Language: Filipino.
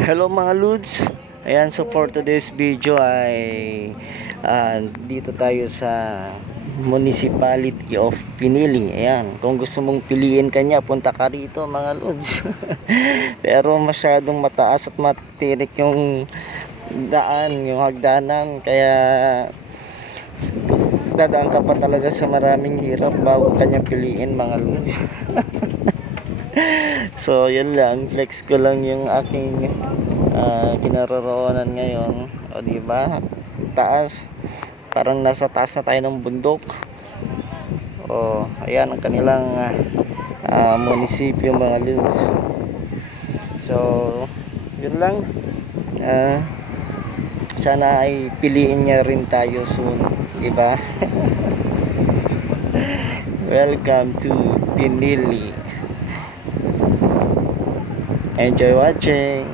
Hello mga Lods. Ayan, so for today's video ay dito tayo sa Municipality of Pinili. Ayan, kung gusto mong piliin kanya, punta ka rito mga Lods. Pero masyadong mataas at matirik yung daan, yung hagdanan, kaya dadaan ka pa talaga sa maraming hirap bago kanya piliin mga Lods. So yun lang, flex ko lang yung aking kinaroroonan ngayon. O di ba? Taas. Parang nasa taas na tayo ng bundok. O ayan ang kanilang munisipyo mga Lods. So yun lang. Sana ay piliin niya rin tayo soon, di ba? Welcome to Pinili. Enjoy watching.